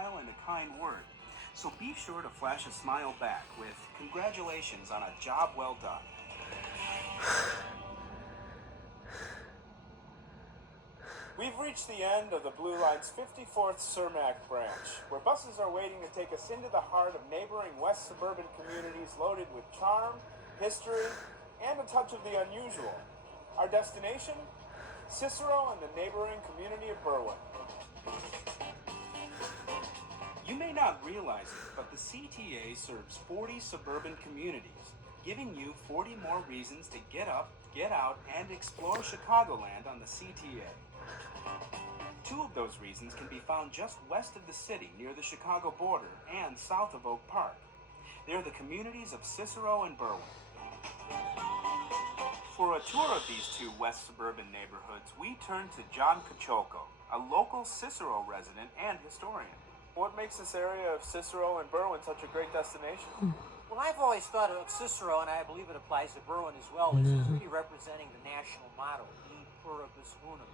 smile and a kind word. So be sure to flash a smile back with congratulations on a job well done. We've reached the end of the Blue Line's 54th Cermak branch, where buses are waiting to take us into the heart of neighboring west suburban communities loaded with charm, history, and a touch of the unusual. Our destination? Cicero and the neighboring community of Berwyn. You may not realize it, but the CTA serves 40 suburban communities, giving you 40 more reasons to get up, get out, and explore Chicagoland on the CTA. 2 of those reasons can be found just west of the city near the Chicago border and south of Oak Park. They're the communities of Cicero and Berwyn. For a tour of these 2 west suburban neighborhoods, we turn to John Caciocco, a local Cicero resident and historian. What makes this area of Cicero and Berwyn such a great destination? Well, I've always thought of Cicero, and I believe it applies to Berwyn as well, as it's really representing the national motto, E Pluribus Unum,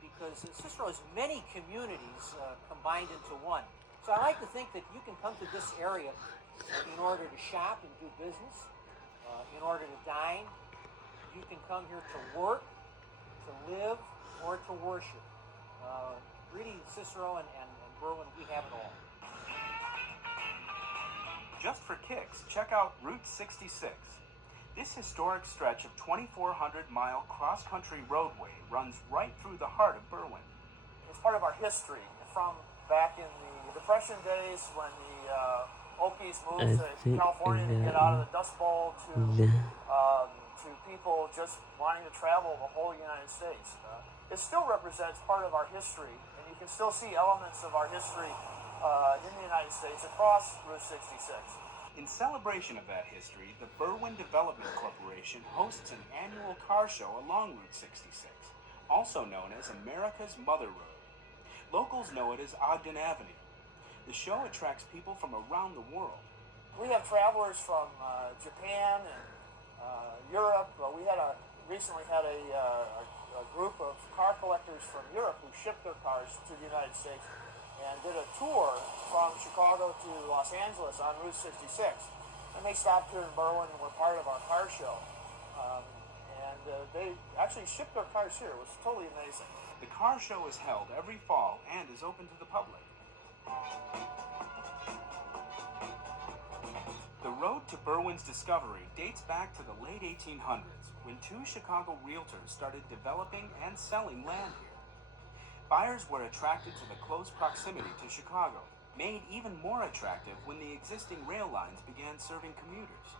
because Cicero has many communities combined into one. So I like to think that you can come to this area in order to shop and do business, in order to dine. You can come here to work, to live, or to worship. Really, Cicero and Berwyn, we have it all. Just for kicks, check out Route 66. This historic stretch of 2,400-mile cross-country roadway runs right through the heart of Berwyn. It's part of our history from back in the Depression days when the Okies moved to California to get out of the Dust Bowl to people just wanting to travel the whole United States. It still represents part of our history, and you can still see elements of our history in the United States across Route 66. In celebration of that history, the Berwyn Development Corporation hosts an annual car show along Route 66, also known as America's Mother Road. Locals know it as Ogden Avenue. The show attracts people from around the world. We have travelers from Japan and Europe. We recently had a group of car collectors from Europe who shipped their cars to the United States and did a tour from Chicago to Los Angeles on Route 66. And they stopped here in Berwyn and were part of our car show. They actually shipped their cars here. It was totally amazing. The car show is held every fall and is open to the public. The road to Berwyn's discovery dates back to the late 1800s, when 2 Chicago realtors started developing and selling land here. Buyers were attracted to the close proximity to Chicago, made even more attractive when the existing rail lines began serving commuters.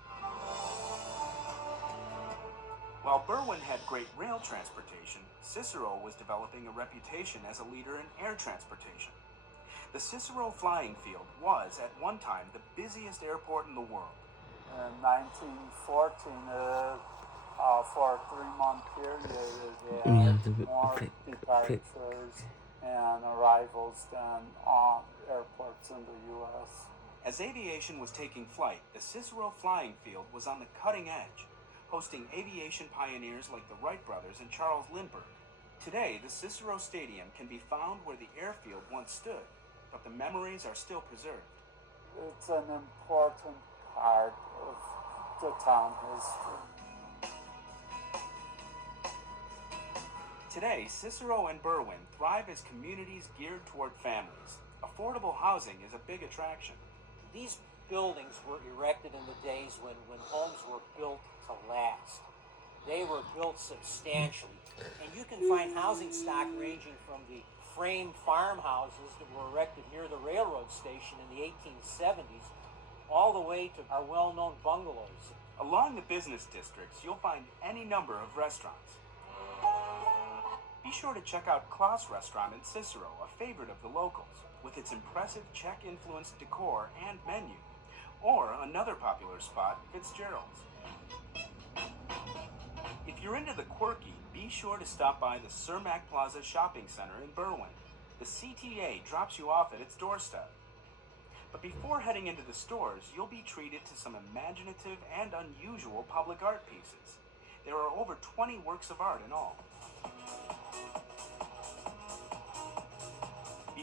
While Berwyn had great rail transportation, Cicero was developing a reputation as a leader in air transportation. The Cicero Flying Field was, at one time, the busiest airport in the world. In 1914, for a 3-month period, it had more departures and arrivals than airports in the U.S. As aviation was taking flight, the Cicero Flying Field was on the cutting edge, hosting aviation pioneers like the Wright brothers and Charles Lindbergh. Today, the Cicero Stadium can be found where the airfield once stood, but the memories are still preserved. It's an important part of the town history. Today, Cicero and Berwyn thrive as communities geared toward families. Affordable housing is a big attraction. These buildings were erected in the days when homes were built to last. They were built substantially. And you can find housing stock ranging from the frame farmhouses that were erected near the railroad station in the 1870s, all the way to our well-known bungalows. Along the business districts, you'll find any number of restaurants. Be sure to check out Klaus Restaurant in Cicero, a favorite of the locals, with its impressive Czech-influenced decor and menu. Or another popular spot, Fitzgerald's. If you're into the quirky, be sure to stop by the Cermak Plaza Shopping Center in Berwyn. The CTA drops you off at its doorstep. But before heading into the stores, you'll be treated to some imaginative and unusual public art pieces. There are over 20 works of art in all.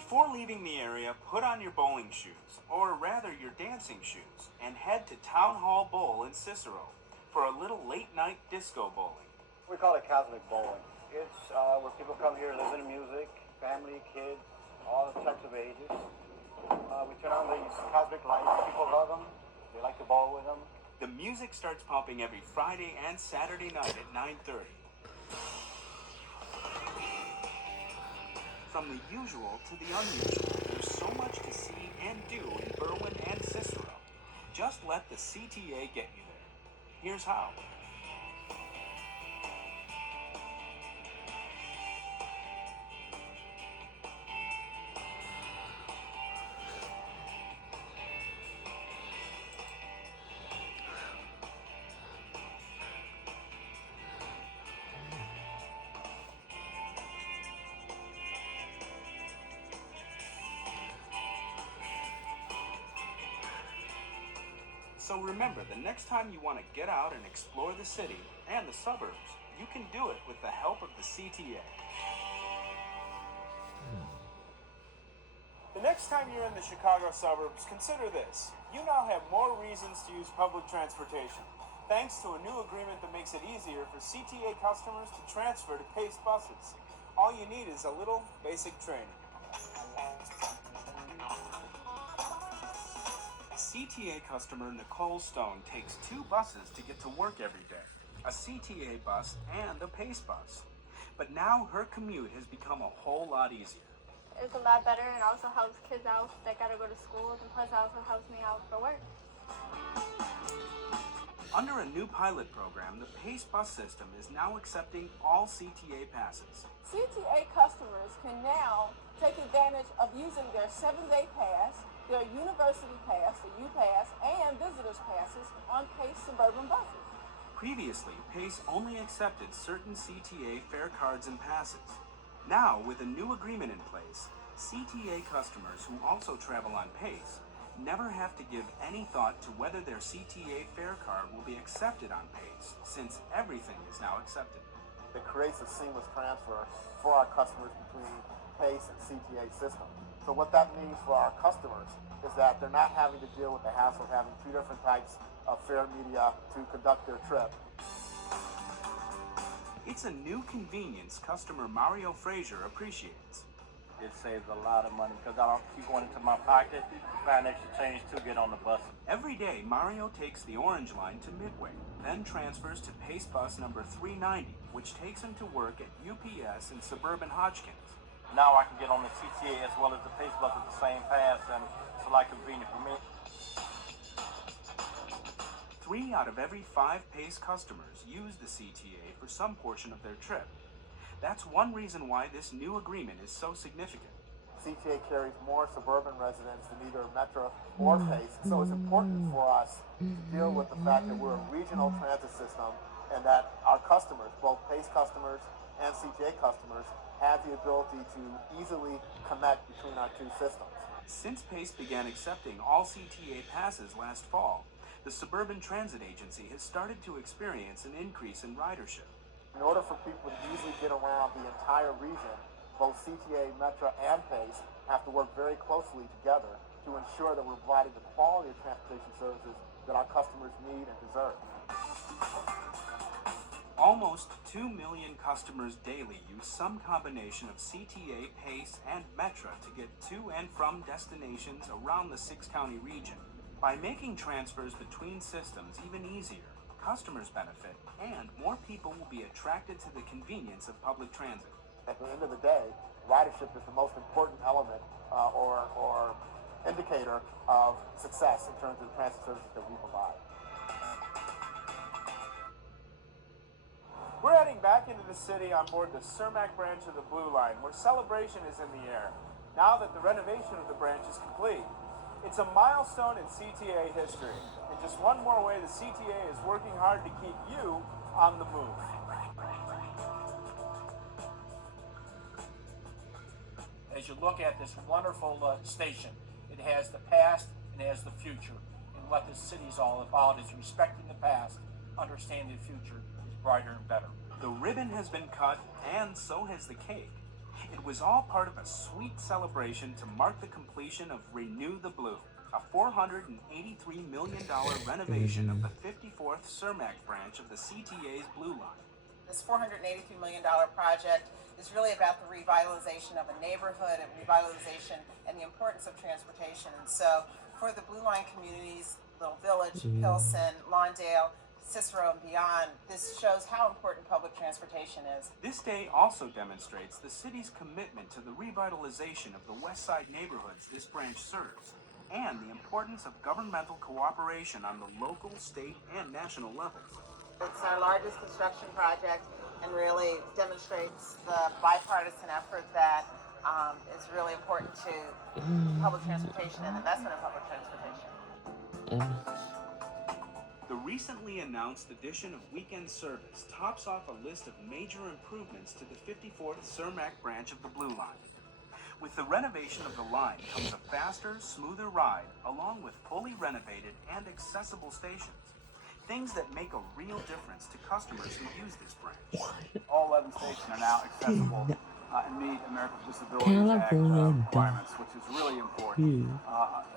Before leaving the area, put on your bowling shoes, or rather your dancing shoes, and head to Town Hall Bowl in Cicero for a little late-night disco bowling. We call it Cosmic Bowling. It's where people come here, listen to music, family, kids, all types of ages. We turn on these cosmic lights. People love them. They like to bowl with them. The music starts pumping every Friday and Saturday night at 9:30. From the usual to the unusual, there's so much to see and do in Berwyn and Cicero. Just let the CTA get you there. Here's how. So remember, the next time you want to get out and explore the city and the suburbs, you can do it with the help of the CTA. The next time you're in the Chicago suburbs, consider this. You now have more reasons to use public transportation, thanks to a new agreement that makes it easier for CTA customers to transfer to PACE buses. All you need is a little basic training. CTA customer Nicole Stone takes 2 buses to get to work every day, a CTA bus and a PACE bus. But now her commute has become a whole lot easier. It's a lot better and also helps kids out that gotta go to school, and plus also helps me out for work. Under a new pilot program, the PACE bus system is now accepting all CTA passes. CTA customers can now take advantage of using their 7-day pass, their university pass, the U-Pass, and visitors passes on PACE suburban buses. Previously, PACE only accepted certain CTA fare cards and passes. Now, with a new agreement in place, CTA customers who also travel on PACE never have to give any thought to whether their CTA fare card will be accepted on PACE, since everything is now accepted. It creates a seamless transfer for our customers between PACE and CTA system. So what that means for our customers is that they're not having to deal with the hassle of having 2 different types of fare media to conduct their trip. It's a new convenience customer Mario Frazier appreciates. It saves a lot of money because I don't keep going into my pocket to find extra change to get on the bus. Every day, Mario takes the Orange Line to Midway, then transfers to PACE bus number 390, which takes him to work at UPS in suburban Hodgkins. Now I can get on the CTA as well as the PACE bus with the same pass, and it's a lot convenient for me. 3 out of every 5 PACE customers use the CTA for some portion of their trip. That's one reason why this new agreement is so significant. CTA carries more suburban residents than either Metro or PACE, so it's important for us to deal with the fact that we're a regional transit system and that our customers, both PACE customers and CTA customers, have the ability to easily connect between our 2 systems. Since PACE began accepting all CTA passes last fall, the Suburban Transit Agency has started to experience an increase in ridership. In order for people to easily get around the entire region, both CTA, Metro, and PACE have to work very closely together to ensure that we're providing the quality of transportation services that our customers need and deserve. Almost 2 million customers daily use some combination of CTA, PACE, and Metro to get to and from destinations around the 6-county region. By making transfers between systems even easier, customers benefit, and more people will be attracted to the convenience of public transit. At the end of the day, ridership is the most important element or indicator of success in terms of the transit services that we provide. We're heading back into the city on board the Cermak branch of the Blue Line, where celebration is in the air, now that the renovation of the branch is complete. It's a milestone in CTA history, and just one more way the CTA is working hard to keep you on the move. As you look at this wonderful station, it has the past and it has the future. And what this city is all about is respecting the past, understanding the future is brighter and better. The ribbon has been cut, and so has the cake. It was all part of a sweet celebration to mark the completion of Renew the Blue, a $483 million renovation of the 54th Cermak branch of the CTA's Blue Line. This $483 million project is really about the revitalization of a neighborhood and revitalization and the importance of transportation. And so for the Blue Line communities, Little Village, Pilsen, Lawndale, Cicero, and beyond, this shows how important public transportation is. This day also demonstrates the city's commitment to the revitalization of the West Side neighborhoods this branch serves, and the importance of governmental cooperation on the local, state, and national levels. It's our largest construction project and really demonstrates the bipartisan effort that is really important to public transportation and investment in public transportation. The recently announced addition of weekend service tops off a list of major improvements to the 54th Cermak branch of the Blue Line. With the renovation of the line comes a faster, smoother ride, along with fully renovated and accessible stations. Things that make a real difference to customers who use this branch. All 11 stations are now accessible and meet Americans with Disabilities Act requirements, which is really important.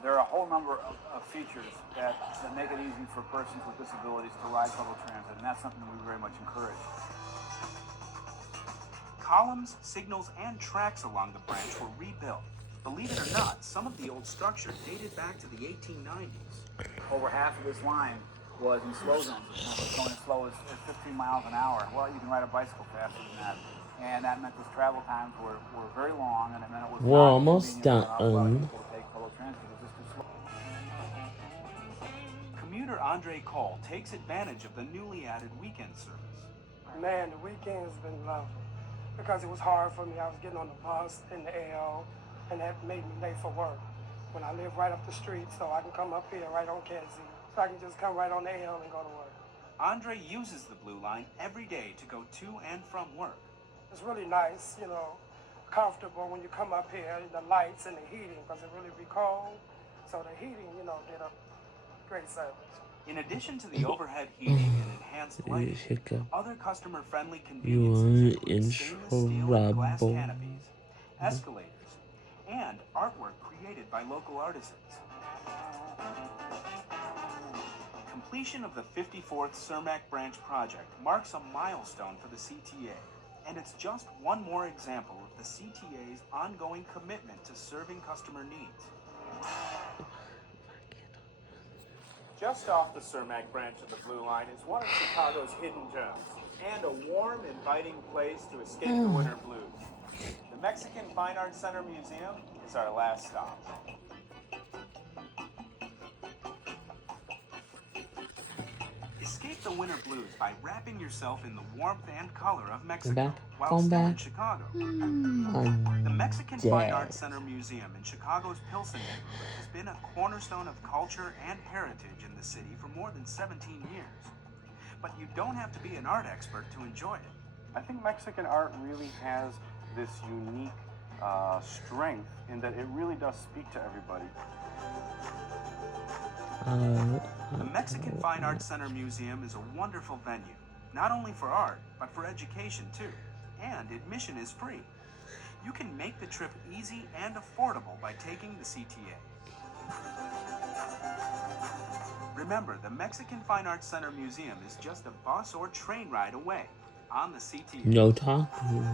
There are a whole number of features that make it easy for persons with disabilities to ride public transit, and that's something we very much encourage. Columns, signals, and tracks along the branch were rebuilt. Believe it or not, some of the old structure dated back to the 1890s. Over half of this line was in slow zones. It was going as slow as 15 miles an hour. Well, you can ride a bicycle faster than that. And that meant those travel times were very long, and it meant it was not convenient enough for people to take public transit. It was just too slow. Commuter Andre Cole takes advantage of the newly added weekend service. Man, the weekend's been lovely because it was hard for me. I was getting on the bus in the AO, and that made me late for work. When I live right up the street, so I can come up here right on Kedzie. So I can just come right on the AO and go to work. Andre uses the Blue Line every day to go to and from work. It's really nice, you know, comfortable when you come up here, the lights and the heating, because it really be cold. So the heating, you know, did a great service. In addition to the overhead heating and enhanced lighting, other customer-friendly conveniences include stainless steel and glass canopies, escalators, and artwork created by local artisans. Completion of the 54th Cermak branch project marks a milestone for the CTA, and it's just one more example of the CTA's ongoing commitment to serving customer needs. Just off the Cermak branch of the Blue Line is one of Chicago's hidden gems, and a warm, inviting place to escape the winter blues. The Mexican Fine Arts Center Museum is our last stop. Escape the winter blues by wrapping yourself in the warmth and color of Mexico while still in Chicago. The Mexican Fine Arts Center Museum in Chicago's Pilsen neighborhood has been a cornerstone of culture and heritage in the city for more than 17 years. But you don't have to be an art expert to enjoy it. I think Mexican art really has this unique strength in that it really does speak to everybody. The Mexican Fine Arts Center Museum is a wonderful venue, not only for art, but for education too. And admission is free. You can make the trip easy and affordable by taking the CTA. Remember, the Mexican Fine Arts Center Museum is just a bus or train ride away on the CTA. No talking.